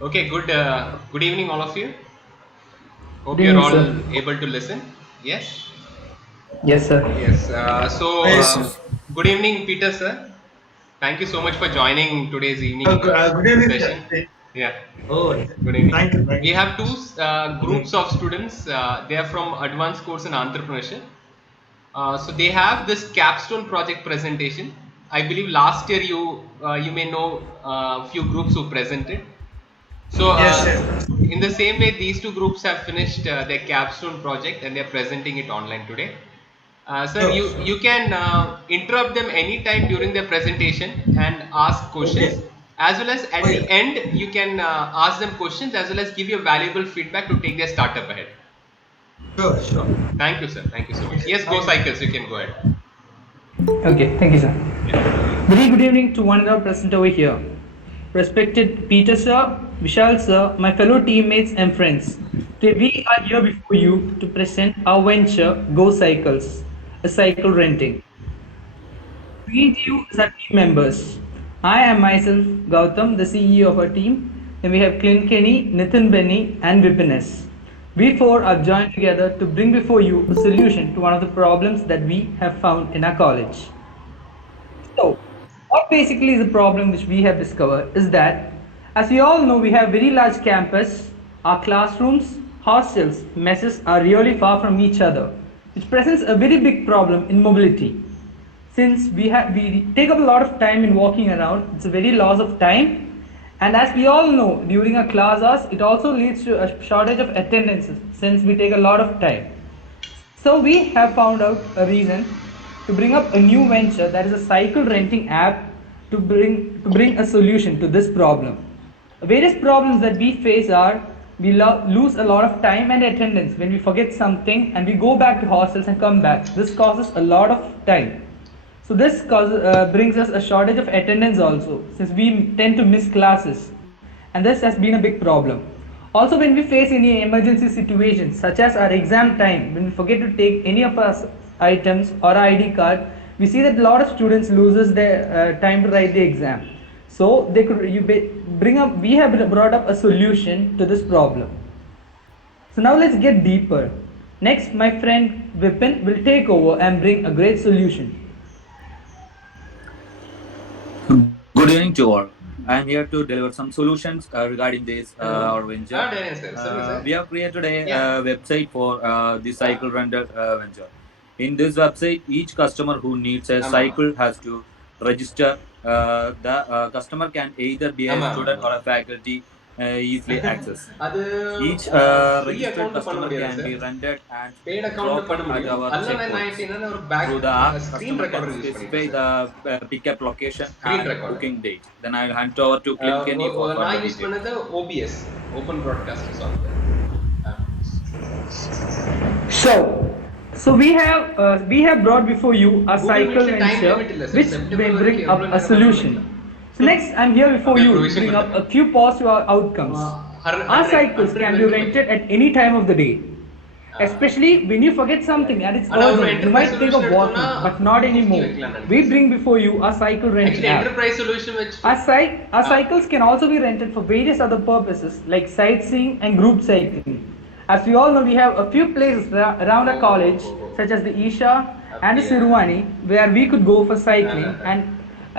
Okay, good evening, all of you. Good Hope you're evening, all sir. able to listen. Yes, Yes, sir. yes. Yes, sir. Good evening, Peter, sir. Thank you so much for joining today's evening Good evening. session. Yeah, Oh, good evening. thank you, thank We you. have two Good groups evening. of students. They are from advanced course in entrepreneurship. So they have this capstone project presentation. I believe last year you may know a few groups who presented. So, Yes, yes. in the same way, these two groups have finished their capstone project and they're presenting it online today. Sir, Sure, you sure. can interrupt them anytime during their presentation and ask questions, Okay. as well as Oh, at yeah. the end you can ask them questions as well as give you valuable feedback to take their startup ahead. Sure, sure. Thank you, sir. Thank you so much. Okay. Yes, go Thank you. cycles. You can go ahead. Okay, thank you, sir. Yeah. Very good evening to one of our present over here. Respected Peter, sir, Vishal, sir, my fellow teammates and friends. Today we are here before you to present our venture, Go Cycles, a cycle renting. Greet you as our team members. I am myself, Gautam, the CEO of our team. Then we have Clint Kenny, Nithin Benny, and Vipin S. We four are joined together to bring before you a solution to one of the problems that we have found in our college. So, what basically is the problem which we have discovered is that, as we all know, we have very large campus, our classrooms, hostels, messes are really far from each other, which presents a very big problem in mobility. Since we take up a lot of time in walking around, it's a very loss of time, and as we all know, during our class hours, it also leads to a shortage of attendances since we take a lot of time. So we have found out a reason to bring up a new venture that is a cycle renting app to bring a solution to this problem. Various problems that we face are lose a lot of time and attendance when we forget something and we go back to hostels and come back. This causes a lot of time. So brings us a shortage of attendance also, since we tend to miss classes, and this has been a big problem. Also, when we face any emergency situations, such as our exam time, when we forget to take any of our items or our ID card, we see that a lot of students loses their time to write the exam. So they could bring up. We have brought up a solution to this problem. So now let's get deeper. Next, my friend Vipin will take over and bring a great solution. Good evening to all. I am here to deliver some solutions regarding this Hello. our venture. Daniel, sir. Sorry, We sir. have created a Yeah. website for the cycle rental venture. In this website, each customer who needs a Ama. cycle has to register. The customer can either be a Ama, ama, student ama. or a faculty easily access. அது Each free registered account பண்ண customer முடியாது can sir. be rented and paid account dropped பண்ண at முடியும். our அதில் நான் இப்போ checkpoints. என்னன்னா ஒரு back Through the app, screen customer can recorder use specify பண்ணிட்டேன் the sir. pickup location screen and recorder. booking date. Then I'll hand over to Clint Kenny for further நான் use details. பண்ணது OBS open broadcast software. So, so we have brought before you a Google cycle மீட்ல time venture limit இல்லை sir. which may September bring வரைக்கும் up எவ்வளோ a நேரம் வேணாலும் solution. பண்ணிக்கலாம். So next, I'm here before அப்படியே you to provision bring up a கொடுத்துட்டேன். few positive outcomes. Our cycles can be rented at any time of the day. Especially when you forget something and it's ஆனால் ஒரு urgent, you enterprise might think solution of எடுத்தோம்னா walking, but not 250 anymore. வைக்கலாம் We நினைக்கிறேன் sir. bring before you a cycle renting actually app. Enterprise solution வச்சுட்டு Our cycles can also be rented for various other purposes like sightseeing and group cycling. As we all know, we have a few places around our college, such as the Isha and the அப்படியா Sirwani, where we could go for cycling. And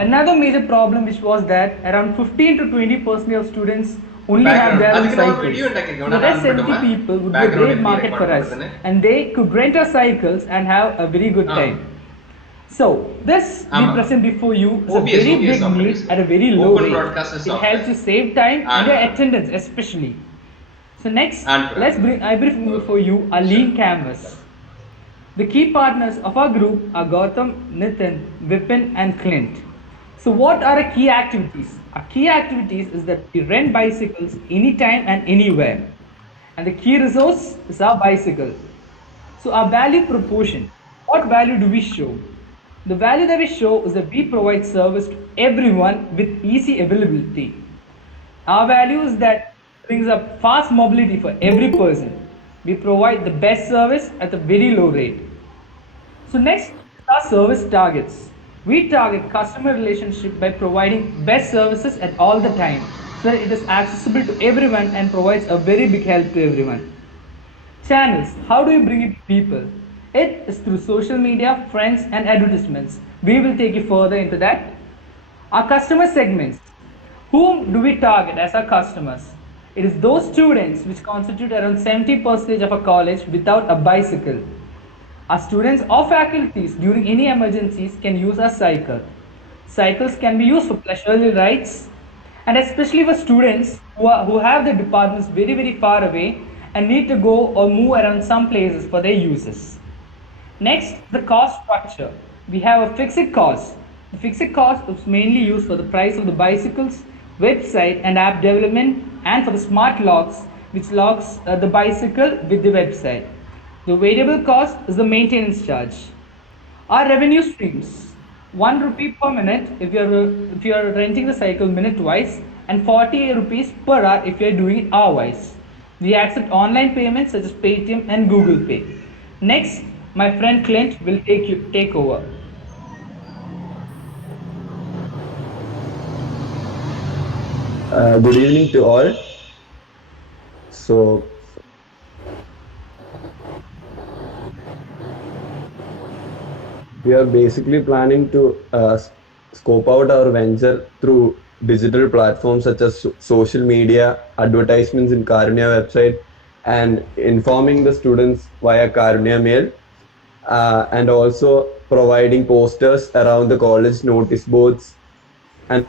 another major problem, which was that around 15 to 20% of students only have their background own அதுக்கு நான் ஒரு cycles. Video So ഉണ്ടാக்கிருக்கேன் the நான் rest on 70 பண்ணட்டுமா people would be a background great எப்படி market record for us, பண்றதுன்னு and they could rent our cycles and have a very good ah time. So this we ஆமா present before you is a OPS very OPS big software need use at a very low open rate. Broadcast It helps software you save time and on your பண்ணு attendance especially. So next, on பண்ணு on பண்ணு I brief for you a lean sure canvas. The key partners of our group are Gautam, Nithin, Vipin, and Clint. So, what are our key activities? Our key activities is that we rent bicycles anytime and anywhere. And the key resource is our bicycle. So, our value proportion. What value do we show? The value that we show is that we provide service to everyone with easy availability. Our value is that brings up fast mobility for every person. We provide the best service at a very low rate. So next are service targets. We target customer relationship by providing best services at all the time. so that it is accessible to everyone and provides a very big help to everyone. Channels. How do you bring it to people? It is through social media, friends, and advertisements. We will take you further into that. Our customer segments. Whom do we target as our customers? It is those students which constitute around 70% of a college without a bicycle. Our students or faculties during any emergencies can use a cycle. Cycles can be used for leisurely rides and especially for students who have their departments very very far away and need to go or move around some places for their uses. Next, the cost structure. We have a fixed cost. The fixed cost is mainly used for the price of the bicycles, website and app development, and for the smart locks which locks the bicycle with the website. The variable cost is the maintenance charge. Our revenue streams: 1 rupee per minute if you are renting the cycle minute wise, and 40 rupees per hour if you are doing it hour wise. We accept online payments such as Paytm and Google Pay. Next, my friend Clint will take over. Good evening to all. So, we are basically planning to scope out our venture through digital platforms such as social media, advertisements in Karunya website, and informing the students via Karunya mail, and also providing posters around the college notice boards and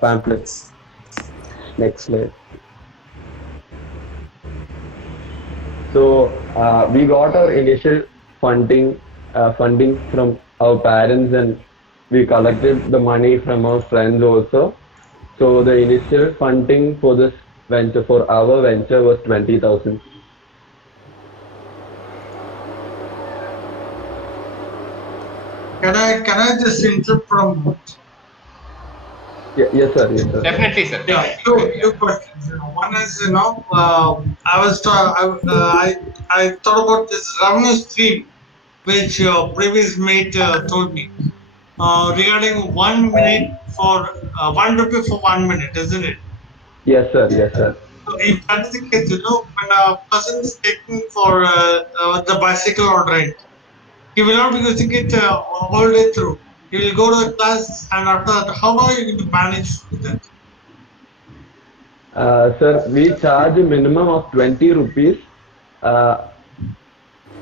pamphlets. Next slide. So we got our initial funding from our parents, and we collected the money from our friends also. So the initial funding for this venture, for our venture, was 20,000. Can I just interrupt from? Yeah, yes, sir. Yes, sir. Definitely, sir. Yeah, two questions. One is, I thought about this revenue stream, which your previous mate told me regarding 1 minute for 1 rupee for 1 minute, isn't it? Yes, sir. Yes, sir. So if that is the case, when a person is taking for the bicycle or rent, he will not be using it all day through. He will go to the class, and after that, how are you going to manage with that? Sir, we charge a minimum of 20 rupees uh,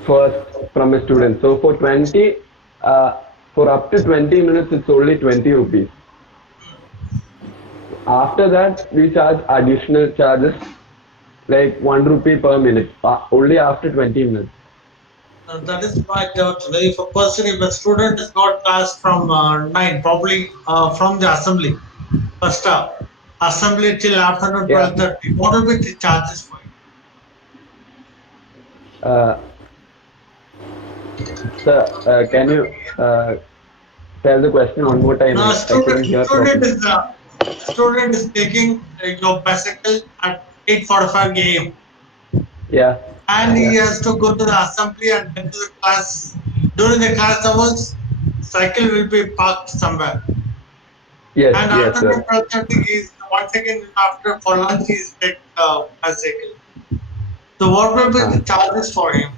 first from a student. So for up to 20 minutes, it's only 20 rupees. After that, we charge additional charges like 1 rupee per minute, only after 20 minutes. That is my doubt. If a person, if a student is not class from 9, probably from the assembly, first assembly till afternoon Yeah. 12:30, what will be the charges for it? Uh, Sir, can you tell the question one more time? Now, I couldn't hear properly. student is taking your bicycle at 8:45 a.m. Yeah. and he Yeah. has to go to the assembly and get to the class. During the class hours, cycle will be parked somewhere. Yes. And Yes, after sir. the 12:30, he's once again after for lunch he's taking bicycle. So what will be the charges for him?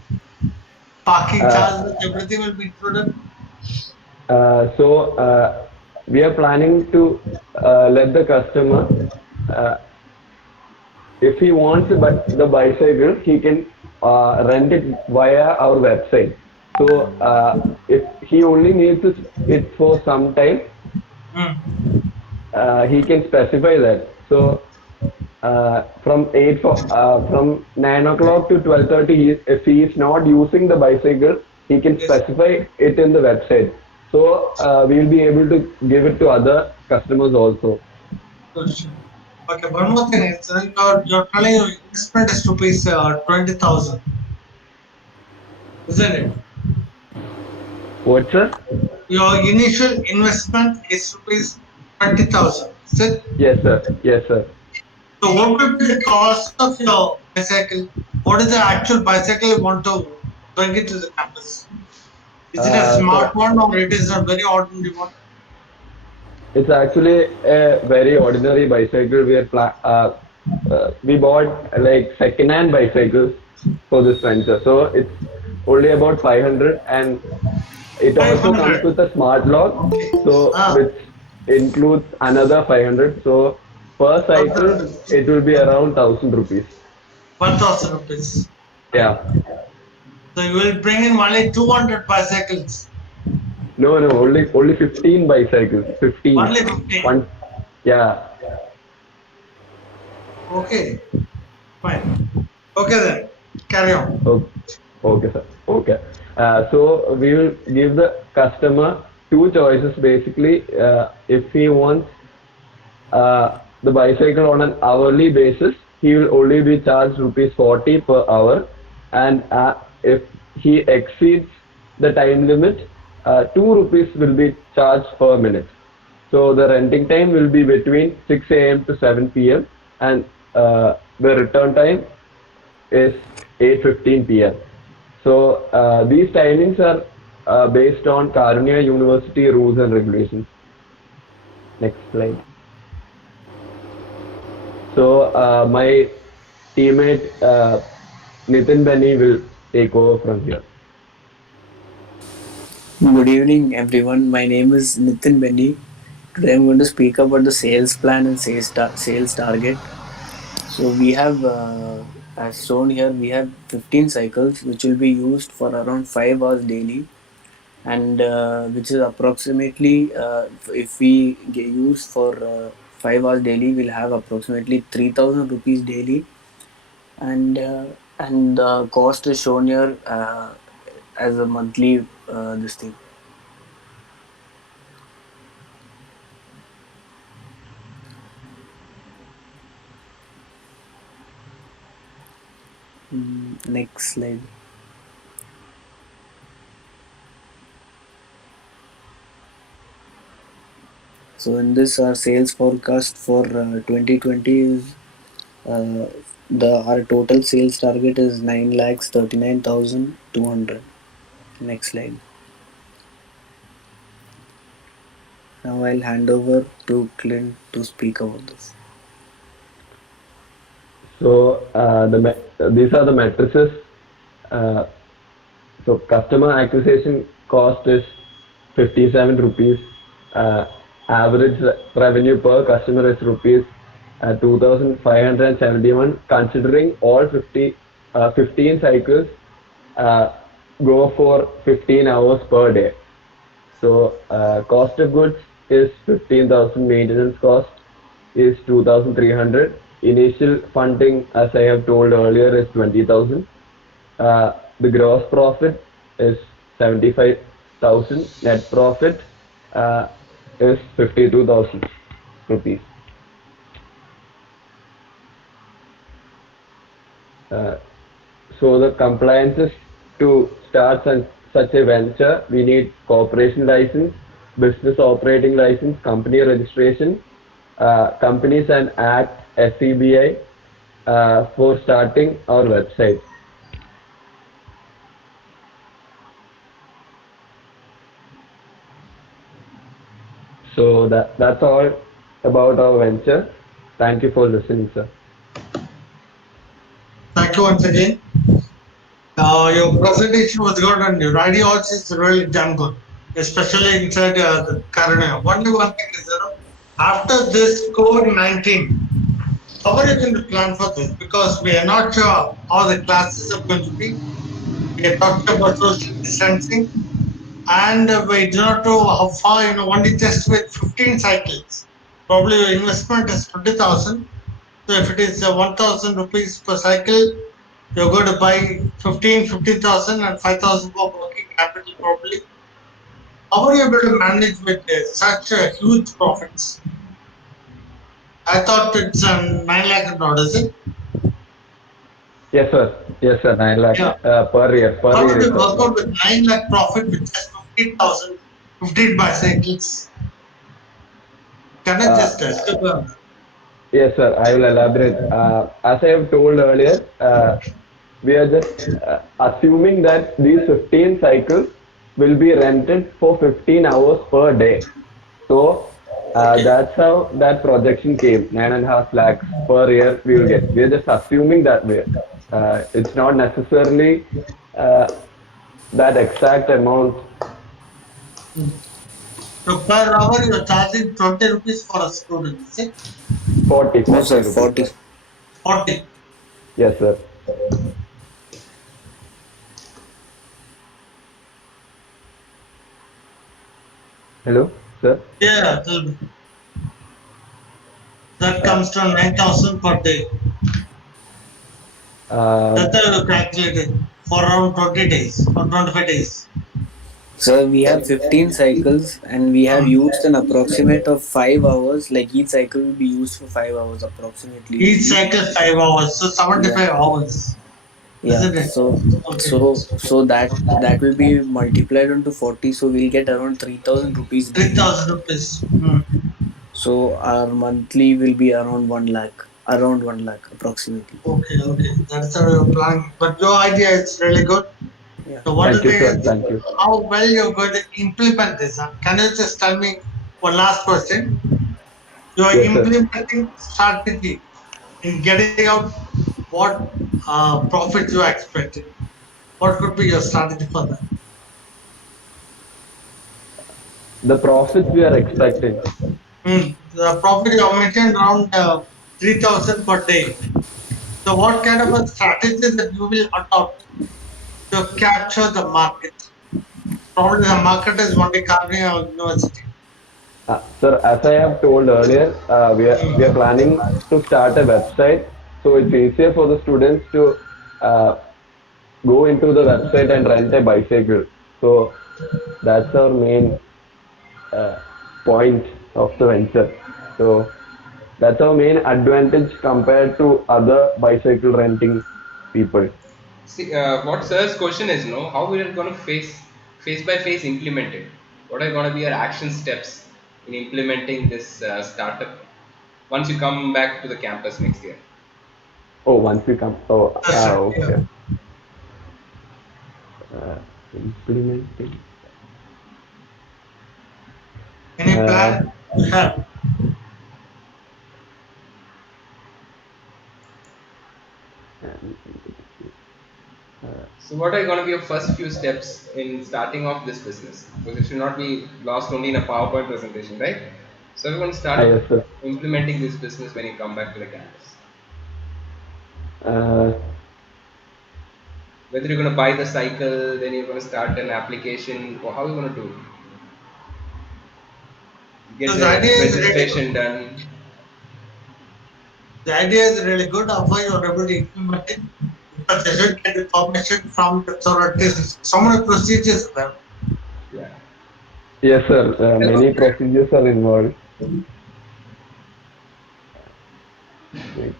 Parking Uh, charges, everything will be included. so we are planning to let the customer, uh, if he wants the bicycle, he can rent it via our website. So if he only needs it for some time, he can specify that. So from 9 o'clock to 12:30, if he is not using the bicycle, he can Yes. specify it in the website. So we will be able to give it to other customers also. Question. Okay, one more thing is you're telling your investment is rupees 20,000, isn't it? What, sir? Your initial investment is rupees 20,000. Is it? Yes, sir. Yes, sir. So what will be the cost of your bicycle? What is the actual bicycle you want to bring it to the campus? Is it a So smart one or it is a very ordinary one? It's actually a very ordinary bicycle. We bought like second-hand bicycles for this venture. So it's only about 500, and it also comes 500. with a smart lock, Okay. so Ah, which includes another 500. So per cycle, 1,050. it will be around 1,000 rupees. 1,000 rupees. Fine. Yeah. So you will bring in only 200 bicycles. No, no, only 15 bicycles. 15. Only 15. One. Yeah. Okay. Fine. Okay then. Carry on. Okay, okay, sir. Okay. So we will give the customer two choices basically. If he wants the bicycle on an hourly basis, he will only be charged rupees 40 per hour, and if he exceeds the time limit, 2 rupees will be charged per minute. So the renting time will be between 6 a.m. to 7 p.m., and the return time is 8:15 p.m. So these timings are based on Karunya University rules and regulations. Next slide. So my teammate Nithin Benny will take over from here. Good evening, everyone. My name is Nithin Benny. Today I'm going to speak about the sales plan and sales target. So we have, as shown here, we have 15 cycles which will be used for around 5 hours daily, and which is approximately, if we use for 5 hours daily, we'll have approximately 3,000 rupees daily, and the cost is shown here as a monthly this thing. Next slide. So in this, our sales forecast for 2020 is, uh, the our total sales target is 9,39,200. Next slide. Now I'll hand over to Clint to speak about this. So these are the matrices. Uh, so customer acquisition cost is 57 rupees. Uh, Average revenue per customer is rupees 2,571. Considering all 15 cycles uh, go for 15 hours per day. So cost of goods is 15,000. Maintenance cost is 2,300. Initial funding, as I have told earlier, is 20,000. The gross profit is 75,000. Net profit uh, is 52,000 rupees. Uh, so the compliances to start such a venture, we need corporation license, business operating license, company registration, Companies and Act SCBI for starting our website. So that's all about our venture. Thank you for listening, sir. Thank you once again. Your presentation was good and your idea also is really damn good, especially inside the Karunya. Only one thing is, after this COVID-19, how are you going to plan for this? Because we are not sure how the classes are going to be. We are talking about social distancing, and we do not know how far, only just with 15 cycles. Probably your investment is 20,000. So if it is 1,000 rupees per cycle, you're going to buy 15,000 and 5,000 for working capital probably. How are you able to manage with such huge profits? I thought it's 9 lakh and odd, is it? Yes, sir. Yes, sir. 9 lakh Yeah. per year. Per How year did is you work about. out with 9 lakh profit with just 15,000, 15 bicycles? Can I just Uh, skip on that? yes, sir. I will elaborate. As I have told earlier, we are just assuming that these 15 cycles will be rented for 15 hours per day. So Okay. That's how that projection came. 9.5 lakhs per year we will get. We are just assuming that way. It's not necessarily uh, that exact amount. So per hour you're charging 20 rupees for a student, is it? 40, No, 40 sir. rupees, 40. sir. 40. Yes, sir. Hello, sir. Yeah, tell me. That Uh, comes to 9,000 per day. um, That's how you calculate it for around 20 days or 25 days. So we have 15 cycles and we have Hmm. used an approximate of 5 hours. Like each cycle will be used for 5 hours approximately. Each cycle 5 hours, so Yeah. 75 hours, Yeah. isn't it? Okay. So that will be multiplied into 40. So we'll get around 3,000 rupees daily. 3,000 rupees. Hmm. So our monthly will be around 1 lakh. Around 1 lakh approximately. Okay, okay. That's how you're planning. But your idea is really good. Yeah. So what the Thank you, thing sir. is, Thank you. how well you're going to implement this? Huh? Can you just tell me one last question? Your Yes, sir. implementing strategy in getting out what profit you are expecting. What could be your strategy for that? The profits we are expecting. The profit you have mentioned around 3,000 per day. So what kind of a strategy that you will adopt to capture the market? Probably the market is only Karunya University. Sir, as I have told earlier, we are planning to start a website, so it's easier for the students to uh, go into the website and rent a bicycle. So that's our main uh, point of the venture. So that's our main advantage compared to other bicycle renting people. See, what sir's question is, no, how we are going to face by face implement it. What are going to be our action steps in implementing this startup once you come back to the campus next year? Oh, once we come. Oh, That's right. Yeah. okay. Uh, Implementing. Any Uh, plan you have? So, what are going to be your first few steps in starting off this business? Because it should not be lost only in a PowerPoint presentation, right? So, we're going to start yes, sir. implementing this business when you come back to the campus. Uh, Whether you're going to buy the cycle, then you're going to start an application, or how are you going to do it? Get So the idea the is really good. registration done. The idea is really good. How far you're able to implement it? Because they should get information from the authorities. So many procedures there. Yeah. yes, sir. Hello, Many sir. procedures are involved. Wait.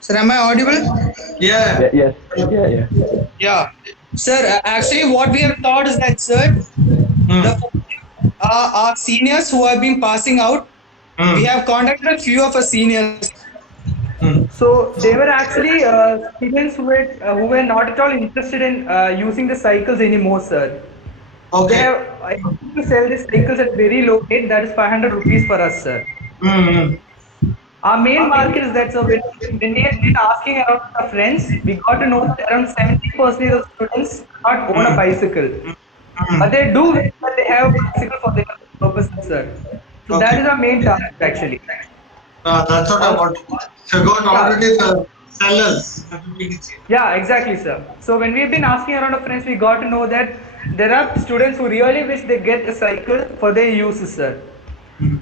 Sir, am I audible? Yeah. Yeah, yes. Yeah, yeah. Yeah. Sir, actually, what we have taught is that, sir, the Hmm. our seniors who have been passing out, we Hmm. have contacted a few of our seniors. Hmm. So they were actually students who were not at all interested in using the cycles anymore, sir. So they Okay. have agreed to sell the cycles at very low rate, that is 500 rupees for us, sir. Hmm. Our main market is that, so when we have been asking around our friends, we got to know that around 70% of students do not own a Hmm. bicycle. Hmm. But they do wish that they have a bicycle for their purposes, sir. So that Okay. is our main task actually. That's what I Also, want. So got yeah, already the sellers. That will be easy. yeah, exactly, sir. So when we've been asking around our friends, we got to know that there are students who really wish they get a cycle for their uses, sir. Hmm.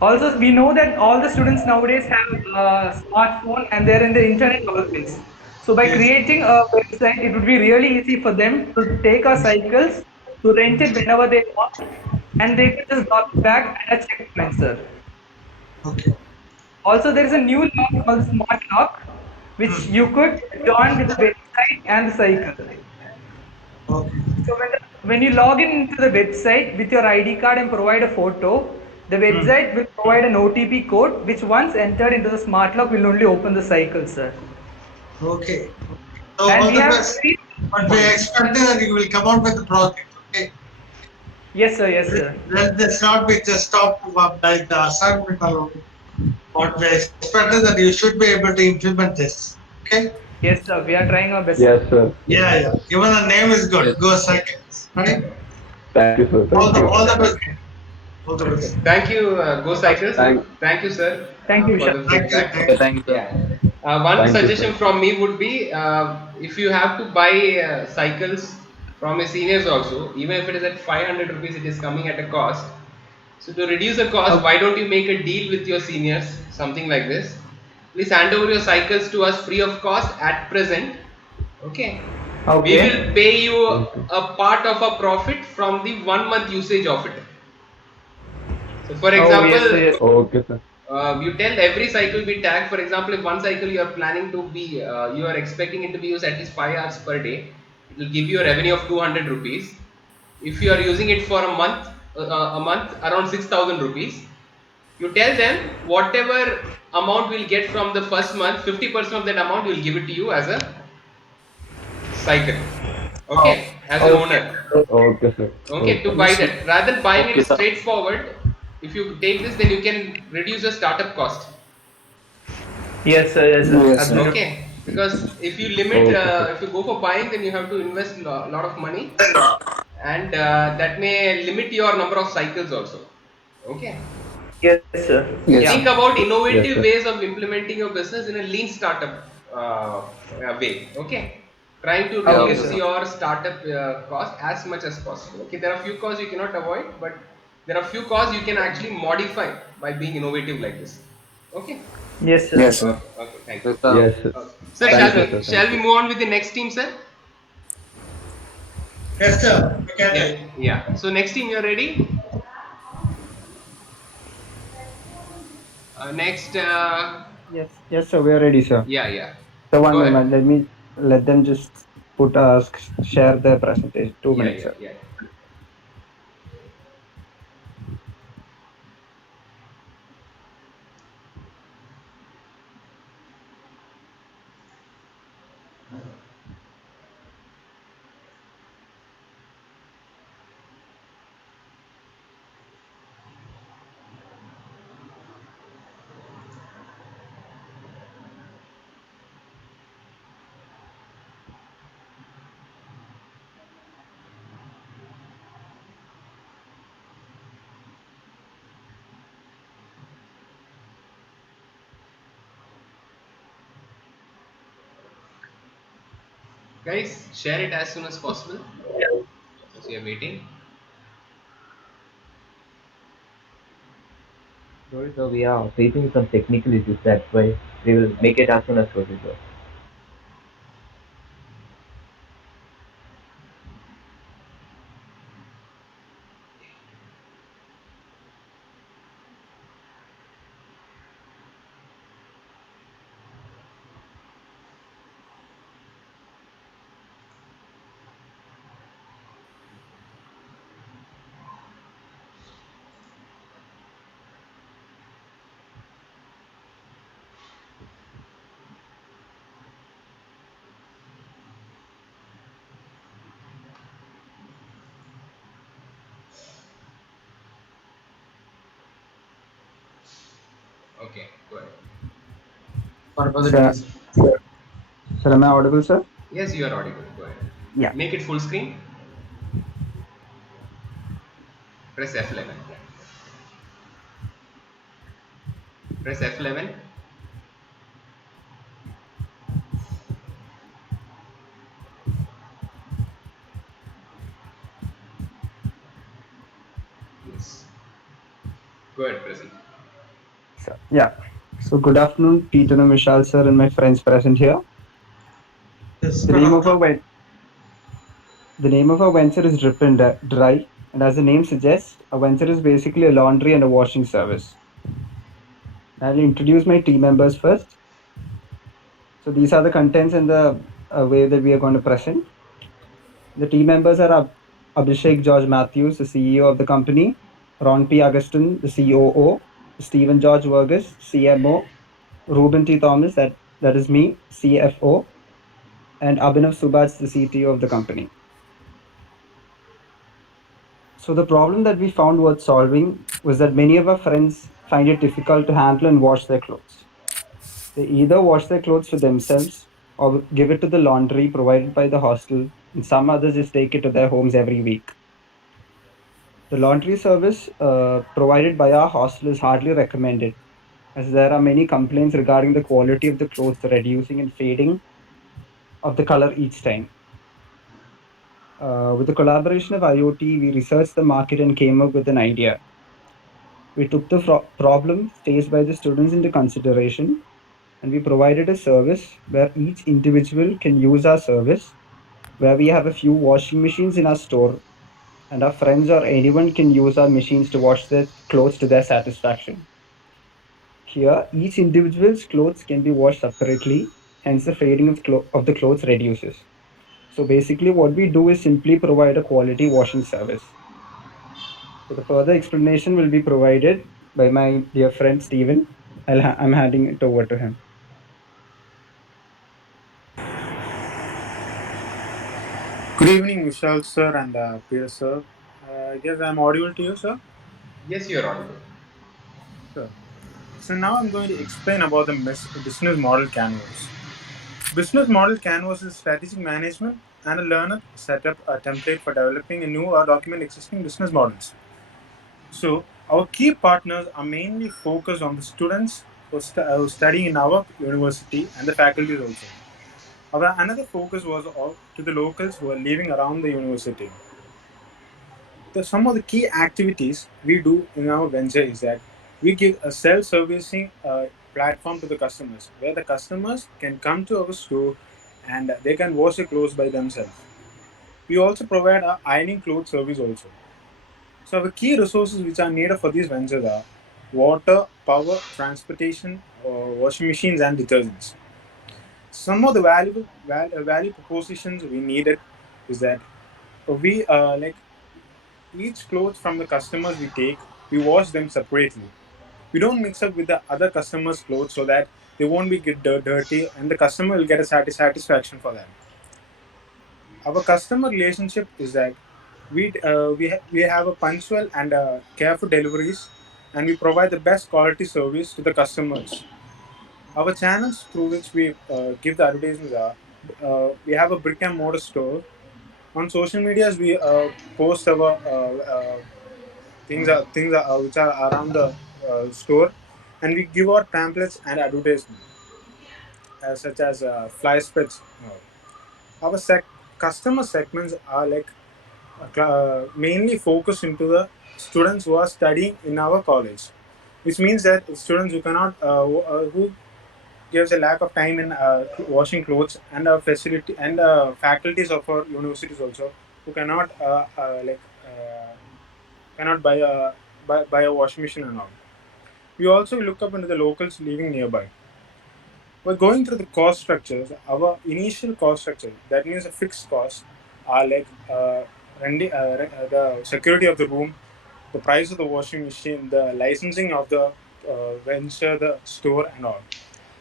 Also, we know that all the students nowadays have a smartphone and they're in the internet always. So by Yes. creating a website, it would be really easy for them to take our cycles, to rent it whenever they want, and they can just drop it back at a checkpoint, sir. Okay. Also, there is a new lock called Smart Lock, which Hmm. you could join with the website and the cycle. Okay. So when you log in into the website with your ID card and provide a photo, the Hmm. website will provide an OTP code which once entered into the smart lock will only open the cycle, sir. Okay. So And all we the have best. three But we points. expect that you will come out with the project. Okay. Yes, sir. Yes, sir. Let this not be just stop like the assignment alone. What we expect is that you should be able to implement this. Okay? Yes, sir. We are trying our best, sir. Yes, sir. Yeah, yeah. Even the name is good. Yes. Go cycles. Right? Thank you, sir. Thank you. All the best. All the Okay. best. Thank you, Go Cycles. Thank, Thank you, sir, Thank you, for Vishal. the Thank you. feedback. Thank Okay, you. thank you, sir. Yeah. One thank you, suggestion sir. from me would be if you have to buy cycles from your seniors also, even if it is at 500 rupees, it is coming at a cost. So to reduce the cost, Okay. why don't you make a deal with your seniors, something like this? Please hand over your cycles to us free of cost at present. Okay. We will Okay. pay you Okay. a part of a profit from the 1 month usage of it. So for Oh, yes, sir. example, Yes. Okay, sir. you tell every cycle we tag. For example, if one cycle you are planning to be, you are expecting it to be used at least 5 hours per day, it will give you a revenue of 200 rupees. If you are using it for a month around 6,000 rupees, you tell them whatever amount we'll get from the first month, 50% of that amount we'll give it to you as a cycle. Oh, Okay, as an okay. owner. Okay, sir. Okay, to Okay. buy Yes, sir. that rather than buying Okay, it sir. straightforward. If you take this, then you can reduce your startup cost. Yes, sir. Yes, sir. Yes, sir. Absolutely. Okay, because if you limit, Okay, sir. if you go for buying, then you have to invest a lot of money, and that may limit your number of cycles also. Okay, Yes, sir. Yeah. Yes, sir. think about Yes, innovative sir. ways of implementing your business in a lean startup way. Okay, trying to Yeah, Okay, okay, reduce sir. sir. your startup cost as much as possible. Okay, there are few costs you cannot avoid, but there are few costs you can actually modify by being innovative like this. Okay. Yes, sir. Yes, sir. Okay, okay, thank you. Yes, sir. Yes, sir. Sir, Thank you, Thank shall you, sir. we sir. shall Thank we you. move on with the next team, sir? Yes, sir. We can Yeah, do. yeah. So next team, you're ready. Next, Yes, yes, sir. We are ready, sir. yeah, yeah. So Go one ahead. moment. Let them just share their presentation. Two Yeah, minutes, yeah, sir. yeah. Guys, share it as soon as possible. As we are waiting. Sorry, sir, we are facing some technical issues. That's why we will make it as soon as possible. Okay, go ahead. Sir, sir, am I audible, sir? Yes, you are audible. Go ahead. Yeah. Make it full screen. Press F11. Yeah. Press F11. Yes. Go ahead, present. Sir. Yeah. So good afternoon, Peter and Vishal, sir, and my friends present here. Yes, The good name of our afternoon. ven- the name of our venture is Drip and Dry, and as the name suggests, a venture is basically a laundry and a washing service. I'll introduce my team members first. So these are the contents and the way that we are going to present. The team members are Abhishek George Matthews, the CEO of the company, Ron P. Augustin, the COO, Stephen George Varghese, CMO, Reuben T. Thomas, that is me, CFO, and Abhinav Subhaj, the CTO of the company. So the problem that we found worth solving was that many of our friends find it difficult to handle and wash their clothes. They either wash their clothes for themselves or give it to the laundry provided by the hostel, and some others just take it to their homes every week. The laundry service provided by our hostel is hardly recommended, as there are many complaints regarding the quality of the clothes reducing and fading of the color each time. With the collaboration of IoT, we researched the market and came up with an idea. We took the problem faced by the students into consideration, and we provided a service where each individual can use our service, where we have a few washing machines in our store, and our friends or anyone can use our machines to wash their clothes to their satisfaction. Here, each individual's clothes can be washed separately, hence the fading of the clothes reduces. So basically, what we do is simply provide a quality washing service. So the further explanation will be provided by my dear friend Steven. I'm handing it over to him. Good evening, Vishal sir and Peter sir. I guess I'm audible to you, sir. Yes, you're audible. Sure. So now I'm going to explain about the business model canvas. Business model canvas is strategic management and a learner set up a template for developing a new or document existing business models. So our key partners are mainly focused on the students who study in our university and the faculties also. Our another focus was to the locals who are living around the university. Some of the key activities we do in our venture is that we give a self-servicing platform to the customers where the customers can come to our store and they can wash their clothes by themselves. We also provide a ironing clothes service also. So the key resources which are needed for these ventures are water, power, transportation, washing machines and detergents. Some of the value propositions we needed is that we like each clothes from the customers we take, we wash them separately. We don't mix up with the other customers' clothes so that they won't be get dirty and the customer will get a satisfaction for that. Our customer relationship is that we have a punctual and careful deliveries, and we provide the best quality service to the customers. Our channels through which we give the advertisements are we have a brick and mortar store. On social medias, we post our which are around the store, and we give out pamphlets and advertisements such as fly spreads. Our customer segments are like mainly focused into the students who are studying in our college, which means that students who cannot who gives a lack of time in washing clothes and facility and faculties of our universities also who cannot cannot buy a washing machine and all. We also look up into the locals living nearby. We're going through the cost structures. Our initial cost structure, that means a fixed cost, are like the security of the room, the price of the washing machine, the licensing of the venture, the store, and all.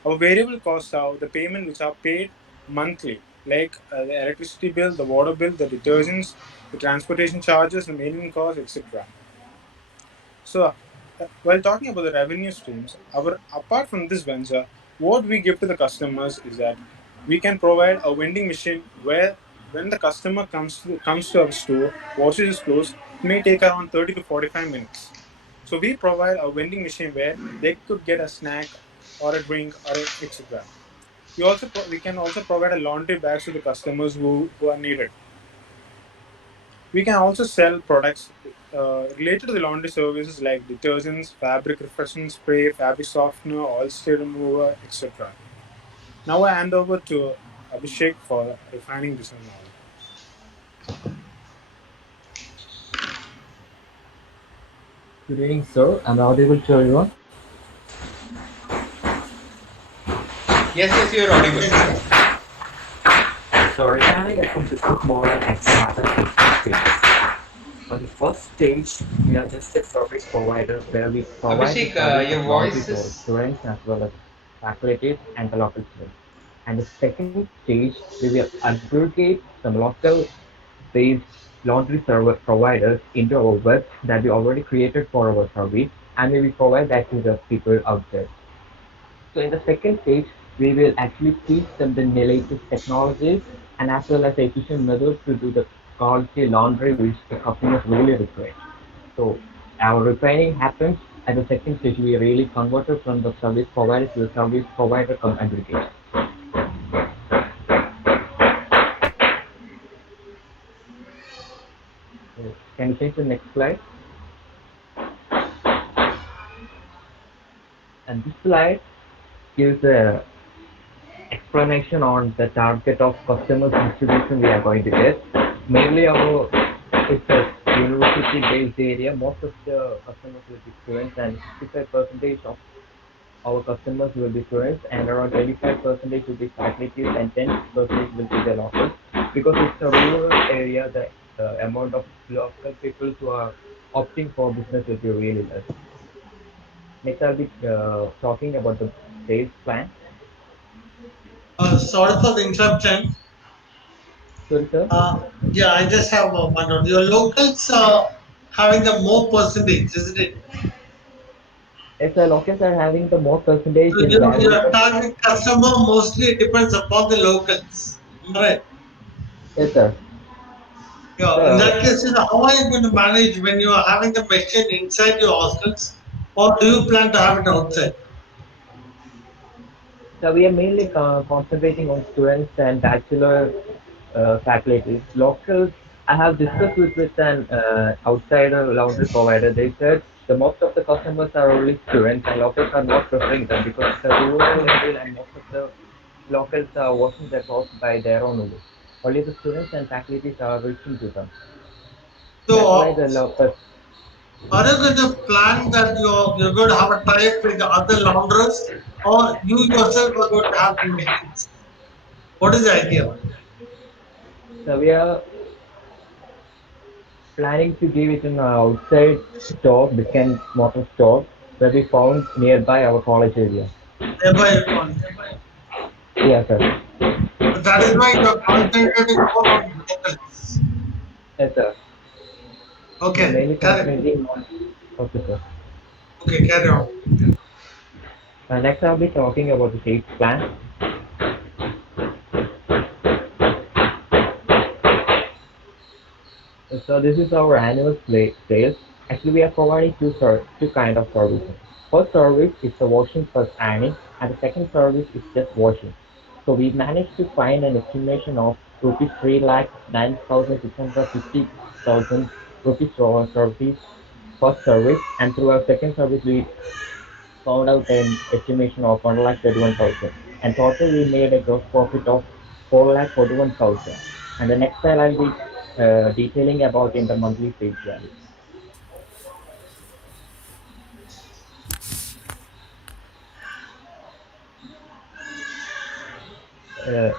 Our variable costs are the payment which are paid monthly, like the electricity bill, the water bill, the detergents, the transportation charges, the maintenance costs, etc. So, while talking about the revenue streams, our apart from this venture, what we give to the customers is that we can provide a vending machine where when the customer comes to our store, washes his clothes, it may take around 30 to 45 minutes. So we provide a vending machine where they could get a snack or a drink or etc. We can also provide a laundry bags to the customers who are needed. We can also sell products related to the laundry services like detergents, fabric refreshing spray, fabric softener, oil stain remover, etc. Now I hand over to Abhishek for refining business model. Good evening, sir. Am I audible to everyone? Yes, you're audible. So, regarding a business model and startup experience. On the first stage, we are just a service provider where we provide the Abhishek, service your of laundry voice to our is. students as well as faculties and the local students. And the second stage, we will aggregate some local based laundry server providers into our web that we already created for our service, and we will provide that to the people out there. So in the second stage, we will actually teach them the latest technologies and as well as the efficient methods to do the quality laundry which the customers really require. So our refining happens at the second stage. We really converted from the service provider to the service provider aggregate. So can you change the next slide? And this slide gives a explanation on the target of customers distribution we are going to get. Mainly our it's a university based area. Most of the customers will be students and 65% of our customers will be students and around 25% will be faculties and 10% will be the locals. Because it's a rural area, the amount of local people who are opting for business will be really less. Next, I'll be talking about the sales plan. Sorry for the interruption. Sorry, sir. Yeah, I just have one note. Your locals having the more percentage, isn't it? Yes, the locals are having the more percentage So in value. your target customer mostly depends upon the locals. Am I right? Yes, sir. Yeah, in So, that case, how are you going to manage when you are having the machine inside your hostels, or do you plan to have it outside? so we are mainly concentrating on students and bachelor faculties. Locals, I have discussed with an outsider laundry provider. They said the most of the customers are only students and locals are not preferring them because it's a rural area and most of the locals are washing their clothes by their own only. Only the students and faculties are reaching to them. So, That's why the locals. are you going to plan that you're going to have a tie-up with the other launderers, or you yourself are going to have the machines? What is the idea? So we are planning to give it an outside store, brick and mortar store, where we found nearby our college area. Thereby, your college. Yes, sir. So that is why you're concentrating more on locals. Yes, sir. We are Okay, mainly correct. concentrating on. Okay, sir. Okay, carry on. Next, I'll be talking about the sales plan. So this is our annual sales. Actually, we are providing two kind of services. First service is the washing plus ironing, and the second service is just washing. So we managed to find an estimation of rupees 3,09,650,000 rupees for service first service, and through our second service we found out an estimation of 1,31,000. And total we made a gross profit of 4,41,000. And the next slide I'll be detailing about in the monthly sales value. Uh,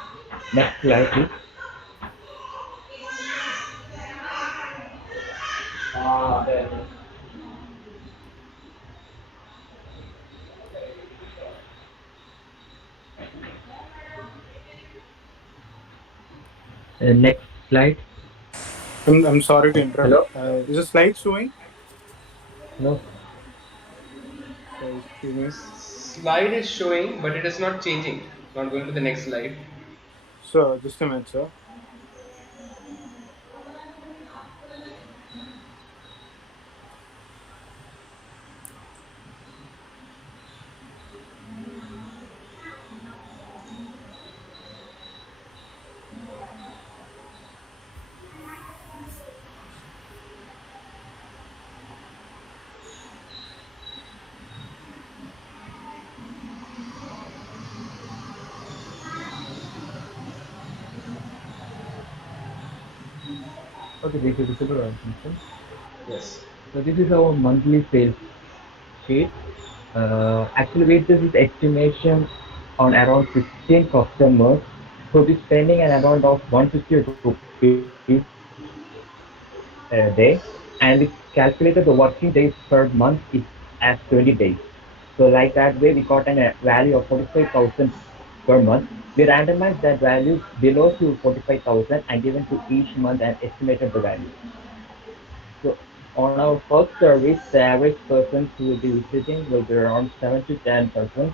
Next slide, please. Next slide. I'm sorry to interrupt. Hello? Is the slide showing? No. Excuse me. Slide is showing, but it is not changing. It's not going to the next slide. Sir, just a minute, sir. Okay, this is visible on function. Yes. So this is our monthly sales sheet. Actually, with this is estimation on around 15 customers who will be spending an amount of 150 rupees a day, and it's calculated the working days per month is as 20 days. So like that way, we got a value of 45,000 per month. We randomize that value below to 45,000 and given to each month and estimated the value. So on our first service, the average person who will be visiting will be around 7 to 10 persons.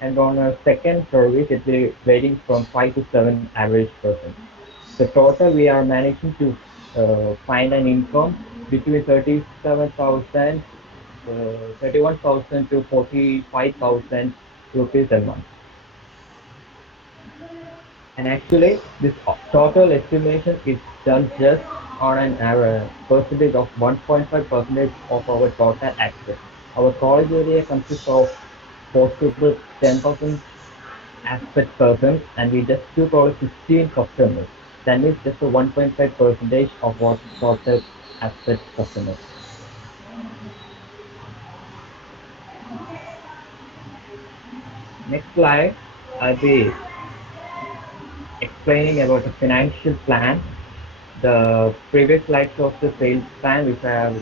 And on our second service, it will be varying from 5 to 7 average persons. The total we are managing to find an income between 37,000, 31,000 to 45,000 rupees a month. And actually, this total estimation is done just on an percentage of 1.5 percentage of our total access. Our college area consists of possible 10,000 aspect persons, and we just took our 16 customers. That means just a 1.5 percentage of what total aspect customers. Next slide, I'll be explaining about the financial plan. The previous slide shows the sales plan, which I have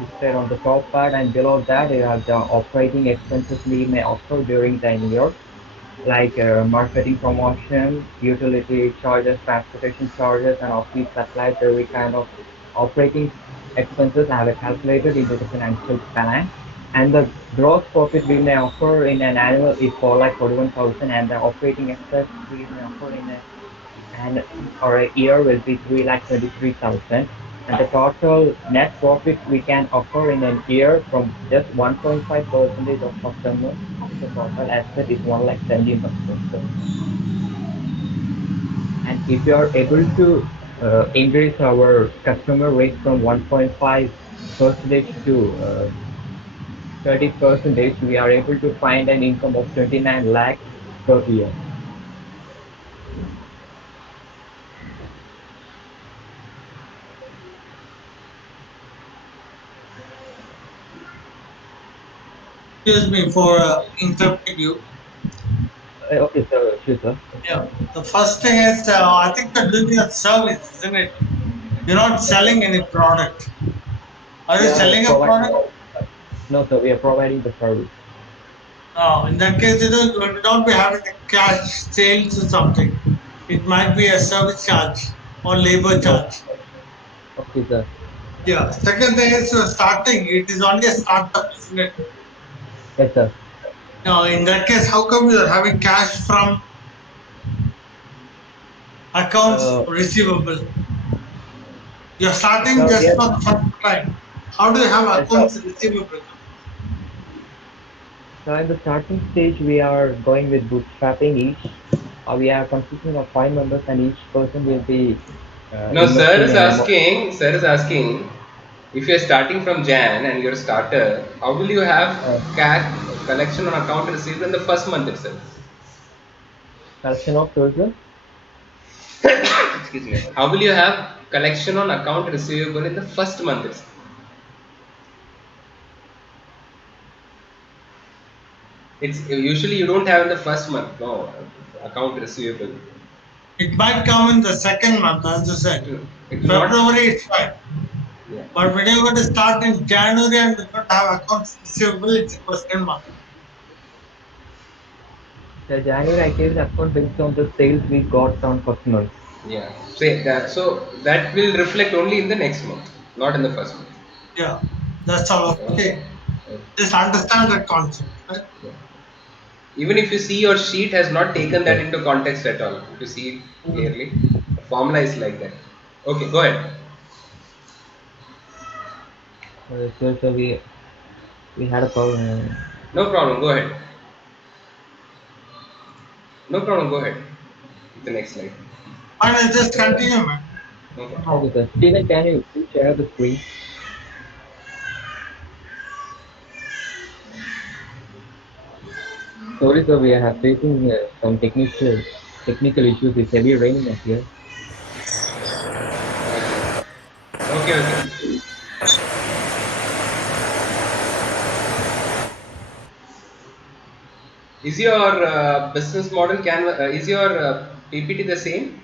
listed on the top part, and below that you have the operating expenses we may occur during the year, like marketing promotion, utility charges, transportation charges, and office supplies. Every kind of operating expenses I have calculated into the financial plan. And the gross profit we may occur in an annual is for like 41,000, and the operating expense we may occur in a and or a year will be 3,23,000, and the total net profit we can occur in a year from just 1.5 percentage of customers of the total asset is 1,17,000. And if you are able to increase our customer rate from 1.5 percentage to 30 percentage, we are able to find an income of 29 lakhs per year. Excuse me for interrupting you. Okay, sir, sure, sir. Yeah. The first thing is, I think you're doing a service, isn't it? You're not Yes, sir. selling any product. Are We you are selling a providing. product? No, sir, we are providing the service. No. In that case, you will not be having a cash sales or something. It might be a service charge or labor Oh, charge. okay, sir. Yeah. Second thing is starting. It is only a startup, isn't it? Yes, sir. Now, in that case, how come you are having cash from accounts Uh, receivable? You're starting sir, we just are, for the first time. How do you have sir, accounts receivable? sir, in the starting stage, we are going with bootstrapping each. We are consisting of 5 members, and each person will be No, investing an amount. sir is asking, if you're starting from Jan and you're a starter, how will you have Uh, cash collection on account received in the first month itself? Collection of services. Excuse me. How will you have collection on account receivable in the first month itself? It's usually you don't have in the first month, no account receivable. It might come in the second month, as you said. It will not. February, it's fine. Yeah. But when you're going to start in January and you don't have accounts receivable, it's a question mark. The January I gave the account based on the sales we got on customers. Yeah. Say that. So that will reflect only in the next month, not in the first month. Yeah, that's all Okay. okay. Okay. Just understand that concept, right? Yeah. Even if you see your sheet has not Okay, taken that sir. into context at all, if you see it Mm. clearly, the formula is like that. Okay, go ahead. So we had a problem. No problem. Go ahead. No problem. Go ahead. The next slide. Fine, just continue, man. No No problem. Okay, problem. sir. Steven, can you please share the screen? Sorry, sir, we are facing some technical issues. It's heavy raining up here. Okay. Okay. Okay. Is your business model is your PPT the same?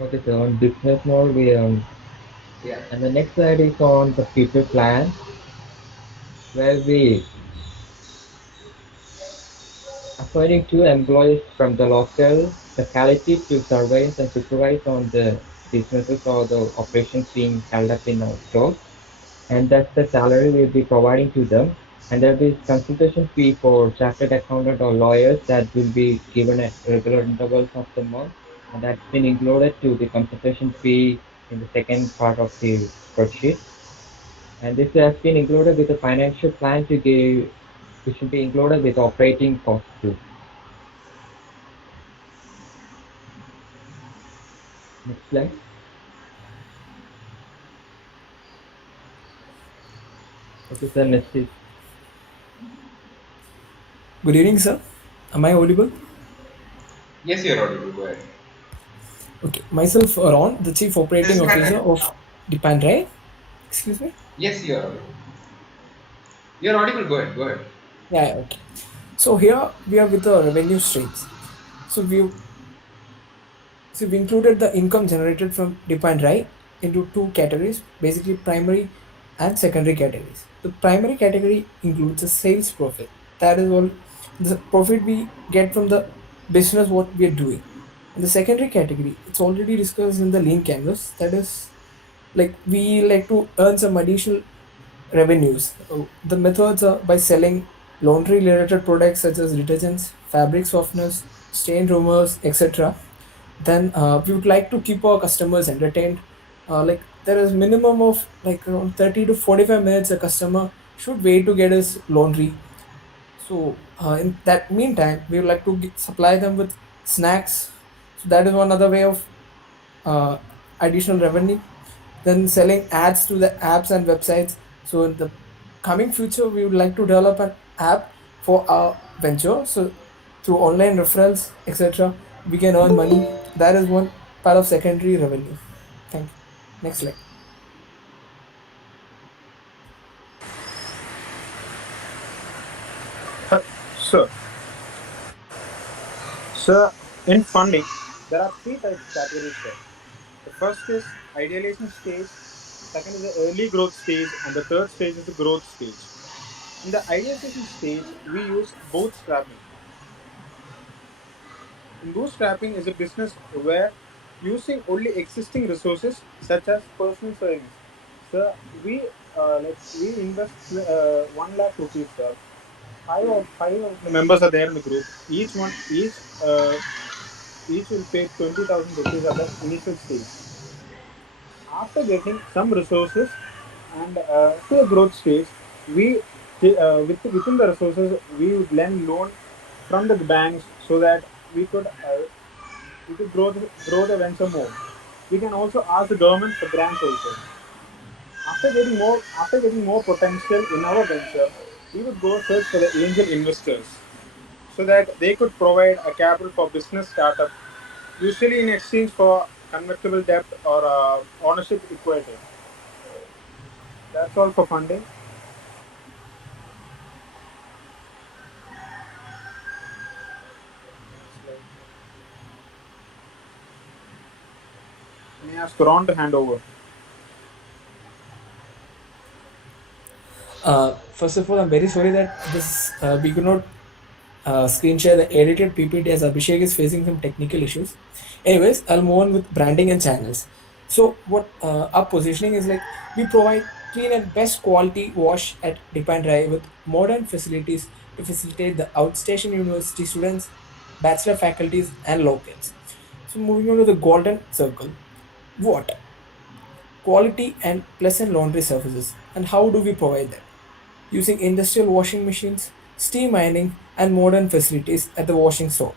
Okay, so on business model, Yeah. and the next slide is on the future plan, where we appointing two employees from the local locality to surveys and supervise on the businesses or the operations being held up in our stores. And that's the salary we'll be providing to them. And there'll be consultation fee for chartered accountant or lawyers that will be given at regular intervals of the month. And that's been included to the consultation fee in the second part of the spreadsheet. And this has been included with the financial plan to give, which should be included with operating costs too. Next slide. Okay, sir, next is Good evening, sir. Am I audible? Yes, you're audible. Go ahead. Okay. Myself, Ron, the Chief Operating Yes, Officer Captain. of Depend, right? Excuse me? Yes, you're audible. You're audible. Go ahead. Go ahead. Yeah, yeah, okay. So here we are with the revenue streams. So we included the income generated from Depend, right, into two categories, basically primary and secondary categories. The primary category includes the sales profit. That is all the profit we get from the business what we are doing. And the secondary category, it's already discussed in the lean canvas. That is like we like to earn some additional revenues. The methods are by selling laundry related products such as detergents, fabric softeners, stain removers, etc. Then we would like to keep our customers entertained. Like there is minimum of like around 30 to 45 minutes a customer should wait to get his laundry. So in that meantime, we would like to supply them with snacks. So that is one other way of uh, additional revenue. Then selling ads to the apps and websites. So in the coming future, we would like to develop an app for our venture. So through online referrals, etc., we can earn money. That is one part of secondary revenue. Thank you. Next slide. Sure. So, in funding, there are three types of categories here. The first is ideation stage, second is the early growth stage, and the third stage is the growth stage. In the ideation stage, we use bootstrapping. In bootstrapping is a business where using only existing resources such as personal savings. So we invest 1 lakh rupees. Five of the members are there in the group. Each will pay 20,000 rupees at the initial stage. After getting some resources and to a growth stage, within the resources we would lend loan from the banks so that we could grow the venture more. We can also ask the government for grants also. After getting more potential in our venture, we would go search for the angel investors so that they could provide a capital for business startup, usually in exchange for convertible debt or ownership equity. That's all for funding. May I ask Ron to hand over? First of all, I'm very sorry that this we could not screen share the edited PPT as Abhishek is facing some technical issues. Anyways, I'll move on with branding and channels. So, what our positioning is like, we provide clean and best quality wash at Depend Drive with modern facilities to facilitate the outstation university students, bachelor faculties, and locals. So, moving on to the golden circle. What? Quality and pleasant laundry services. And how do we provide that? Using industrial washing machines, steam ironing, and modern facilities at the washing store.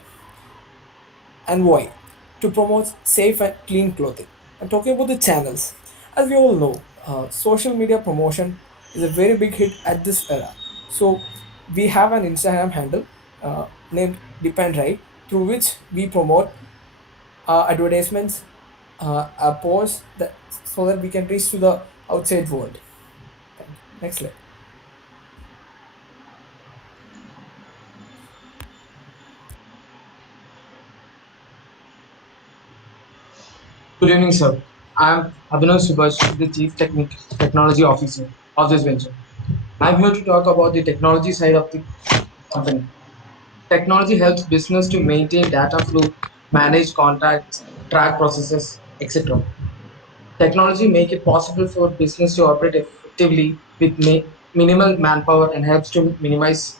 And why? To promote safe and clean clothing. And talking about the channels, as we all know, social media promotion is a very big hit at this era. So we have an Instagram handle named Depend Right, through which we promote our advertisements, our posts, that so that we can reach to the outside world. Thank you. Next slide. Good evening, sir. I'm Abhinav, the Chief Technology Officer of this venture. I'm here to talk about the technology side of the company. Technology helps business to maintain data flow, manage contracts, track processes, etc. Technology make it possible for business to operate effectively with minimal manpower and helps to minimize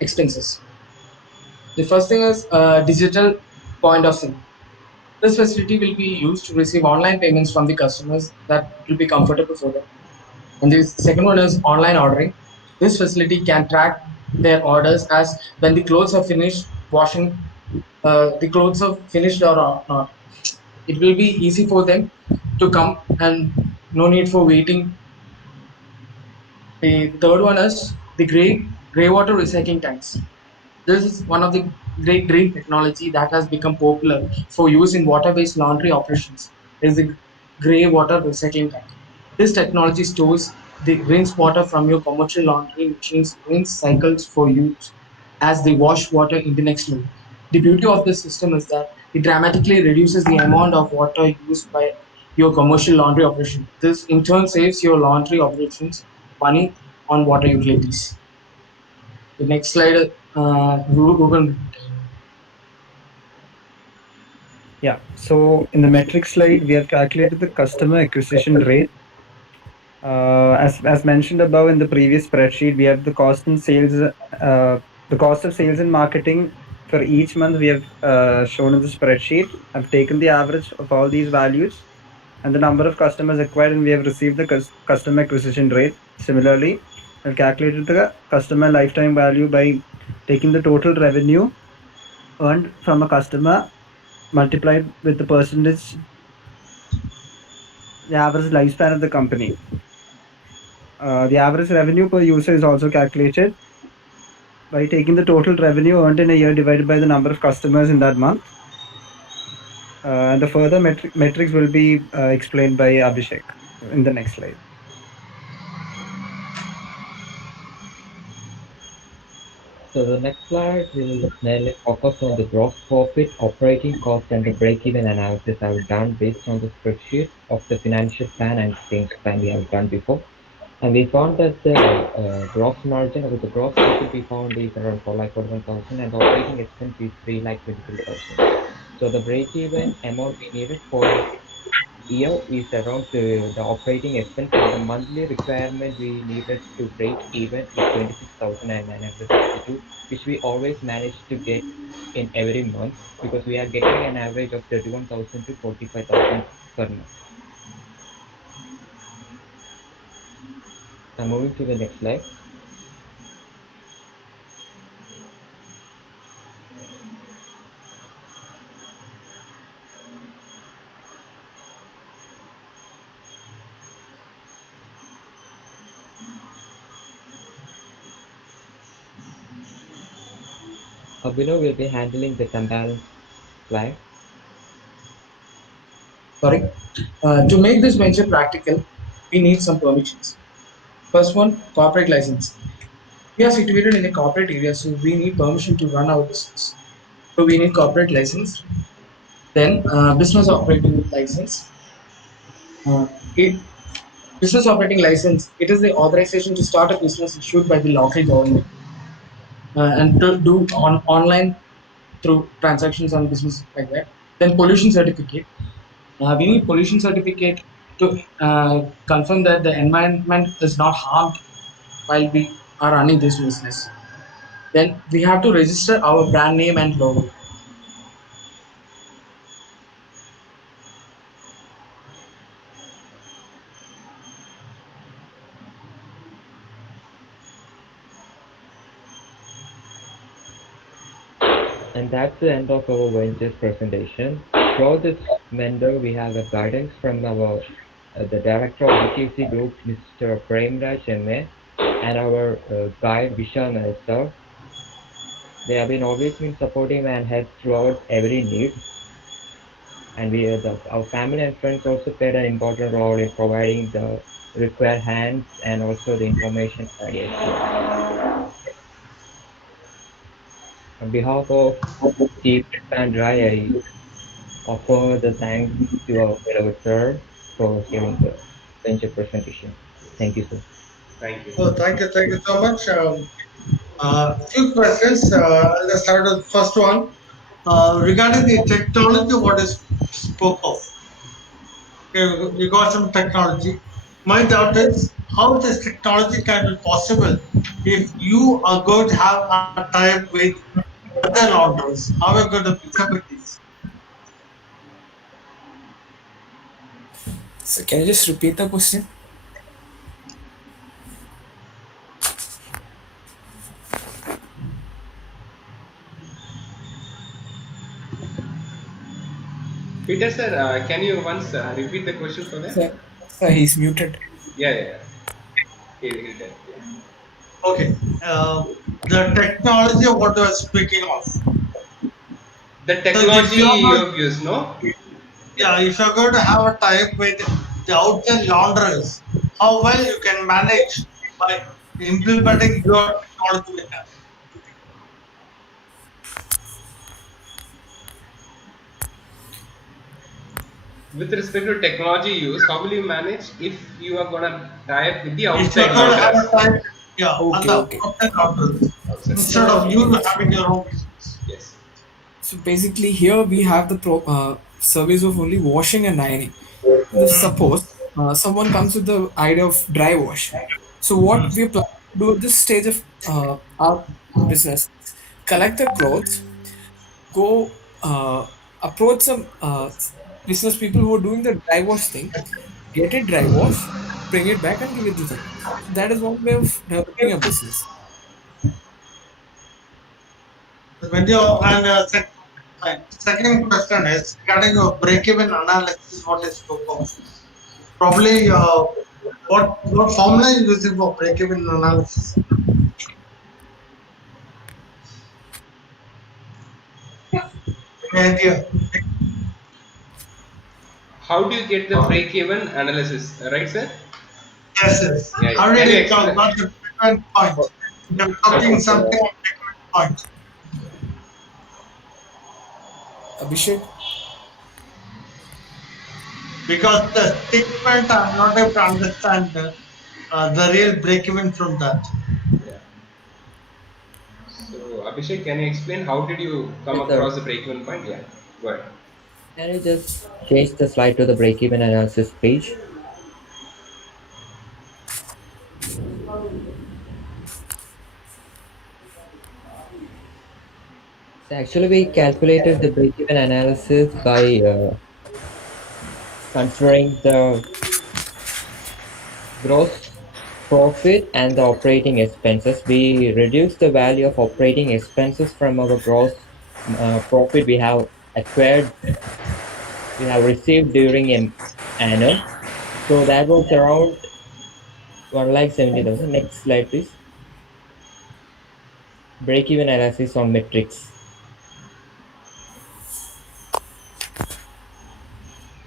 expenses. The first thing is digital point of sale. This facility will be used to receive online payments from the customers that will be comfortable for them. And the second one is online ordering. This facility can track their orders as when the clothes are finished washing, the clothes are finished or not. It will be easy for them to come and no need for waiting. The third one is the gray water recycling tanks. This is one of the great green technology that has become popular for use in water-based laundry operations. Is the gray water recycling tank. This technology stores the rinse water from your commercial laundry machines rinse cycles for use as they wash water in the next loop. The beauty of this system is that it dramatically reduces the amount of water used by your commercial laundry operation. This in turn saves your laundry operations money on water utilities. The next slide, Reuben. Yeah. So in the metric slide, we have calculated the customer acquisition rate. As mentioned above in the previous spreadsheet, we have the cost and sales, the cost of sales and marketing for each month. We have shown in the spreadsheet. I've taken the average of all these values and the number of customers acquired, and we have received the customer acquisition rate. Similarly, I've calculated the customer lifetime value by taking the total revenue earned from a customer multiplied with the percentage, the average lifespan of the company. The average revenue per user is also calculated by taking the total revenue earned in a year divided by the number of customers in that month. And the further metrics will be explained by Abhishek in the next slide. So the next slide will mainly focus on the gross profit, operating cost, and the break-even analysis I've done based on the spreadsheet of the financial plan and things plan we have done before. And we found that the gross margin or the gross profit we found is around 4,41,000 and the operating expense is 3,23,000. So the break-even amount we needed for year is around the operating expense and the monthly requirement we needed to break even is 26,962, which we always manage to get in every month because we are getting an average of 31,000 to 45,000 per month. Now moving to the next slide. Abhinav will be handling the compliance slide. Sorry. To make this venture practical, we need some permissions. First one, corporate license. We are situated in a corporate area, so we need permission to run our business. So we need corporate license. Then business operating license. It business operating license. It is the authorization to start a business issued by the local government and to do online through transactions on business like that. Then pollution certificate. We need pollution certificate to confirm that the environment is not harmed while we are running this business. Then we have to register our brand name and logo. And that's the end of our ventures presentation. Throughout this vendor, we have a guidance from our the director of BTC Group, Mr. Premraj MA, and our guide Vishal Sir. They have been always been supportive and helped throughout every need. And our family and friends also played an important role in providing the required hands and also the information ideas. On behalf of Chief and Rai, I offer the thanks to our beloved sir for giving the venture presentation. Thank you, sir. Thank you. Oh, thank you so much. Few questions. Let's start with the first one. Regarding the technology, what is spoke of? Okay, we got some technology. My doubt is how this technology can be possible if you are going to have a tie with other launderers. How are you going to become with this? So can you just repeat the question? Peter sir, can you once repeat the question for that? So he's muted. Yeah, yeah, yeah. He did. Yeah. Okay. The technology of what you are speaking of. The So if technology you are you going, have used, no? Yeah. yeah, if you are going to have a tie with the outside launderers, how well you can manage by implementing your technology with them. With respect to technology use, how will you manage if you are gonna tie up with the If you outside are going to have a launderers? tie, yeah, on Okay, the okay. outside launderers Outside. instead of you having your own business. Yes. So basically, here we have the service of only washing and ironing. If suppose someone comes with the idea of dry wash. So what we plan to do at this stage of our business, collect the clothes, go approach some business people who are doing the dry wash thing, get it dry wash, bring it back and give it to them. So that is one way of developing a business. When you and fine. Second question is regarding your break-even analysis. What is spoke of? Probably what formula you using for break-even analysis? Any idea? How do you get the break-even analysis, right, sir? Yes, yes. Yeah, yeah. How did Can you you explain? got the break-even point? You're talking something on break-even point Abhishek, because the statement I'm not able to understand the real break-even from that. Yeah. So, Abhishek, can you explain how did you come Yes, sir. across the break-even point? Yeah. Go ahead. Can you just change the slide to the break-even analysis page? So actually, we calculated the break-even analysis by considering the gross profit and the operating expenses. We reduce the value of operating expenses from our gross profit we have received during an annum. So that was around 1,70,000. Next slide, please. Break-even analysis on metrics.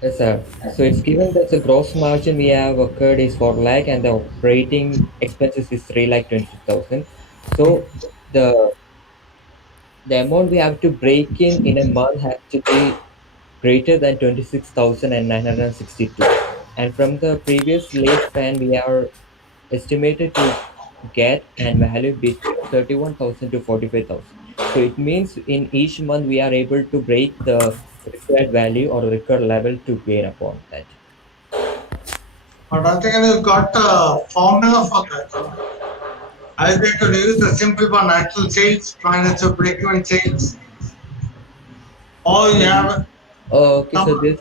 Yes, sir. So it's given that the gross margin we have occurred is 4 lakh and the operating expenses is 3 lakh 26,000. So the the amount we have to break in a month has to be greater than 26,962. And from the previous lifespan, we are estimated to get and value between 31,000 to 45,000. So it means in each month we are able to break the required value or required level to gain upon that. But I think you got a formula for that. I think to use the simple one, actual sales minus your break-even sales. Or you have Okay, some. so this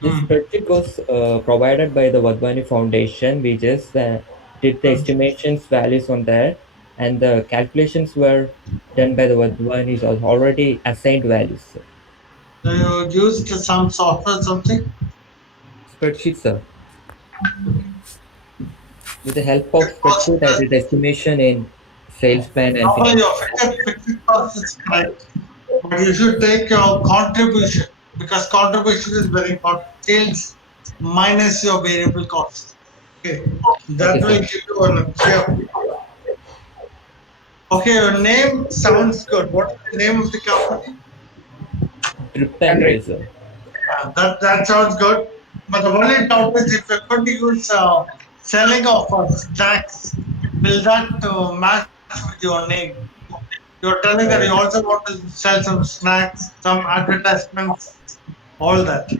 Hmm, spreadsheet was provided by the Wadhwani Foundation. We just did the hmm. estimations values on there, and the calculations were done by the Wadhwani already assigned values. So you used some software, something. Spreadsheet, sir. With the help of spreadsheet, I did estimation in sales plan and Normally, finance. your fixed cost is correct, but you should take your contribution because contribution is very important. Sales minus your variable cost. Okay, Okay, that will sir. give you a clear picture. Okay, your name sounds good. What is the name of the company? Drip and razor. Yeah, that sounds good. But the only doubt is if you're going to use selling of snacks, will that match with your name? You're telling that you also want to sell some snacks, some advertisements, all that.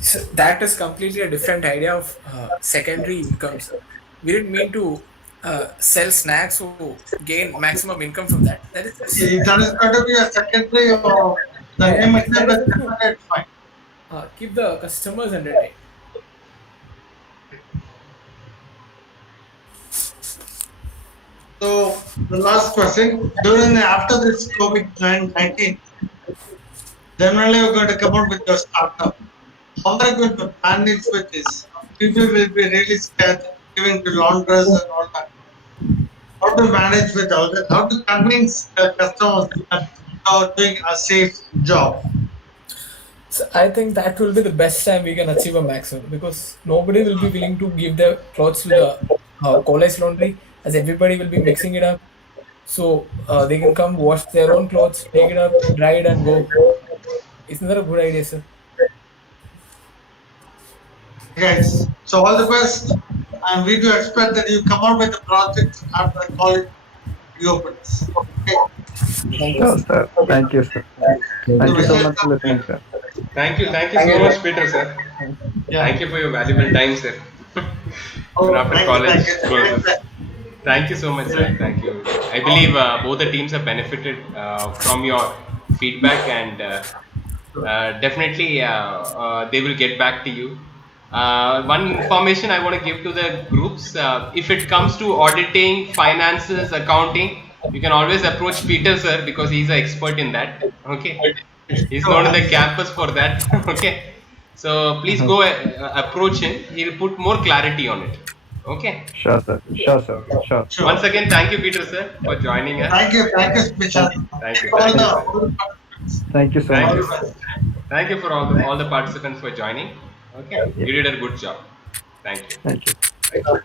So that is completely a different idea of secondary incomes. We didn't mean to sell snacks to gain maximum income from that. That is just If that is going to be a secondary or the yeah, name yeah. itself That is is just to definitely fine. keep the customers entertained. So the last question, during after this COVID-19, generally we're going to come out with your startup. How are you going to manage with this? People will be really scared giving to laundress and all that. How to manage with all that? How to convince the customers that you're doing a safe job? So I think that will be the best time we can achieve a maximum because nobody will be willing to give their clothes to the college laundry as everybody will be mixing it up. So they can come wash their own clothes, take it up, dry it, and go. Isn't that a good idea, sir? Guys, so all the best. And we do expect that you come out with a project after the college reopens. Okay. Thank you, Sure, sir. sir. Thank you, sir. So Thank you we so shall much for listening, sir. Thank you so much, Peter, sir. yeah. Thank you for your valuable time, sir. Even Oh, after thank you, college thank you. closes. Thank you so much, sir. Thank you. I believe both the teams have benefited from your feedback, and definitely they will get back to you. One information I want to give to the groups: if it comes to auditing, finances, accounting, you can always approach Peter, sir, because he's an expert in that. Okay, he's Sure, known in the absolutely. campus for that. Okay, so please go approach him. He will put more clarity on it. Okay. Sure, sir. Sure, sir. Sure. Sure. Once again, thank you, Peter, sir, for joining us. Thank you, Vishal. Thank you. Thank you, All thank the you, Thank, sir. all the participants. thank you so Thank All much. you, the sir. best. Thank you for all the participants for joining. Okay, Yeah. you did a good job. Thank you. Thank you.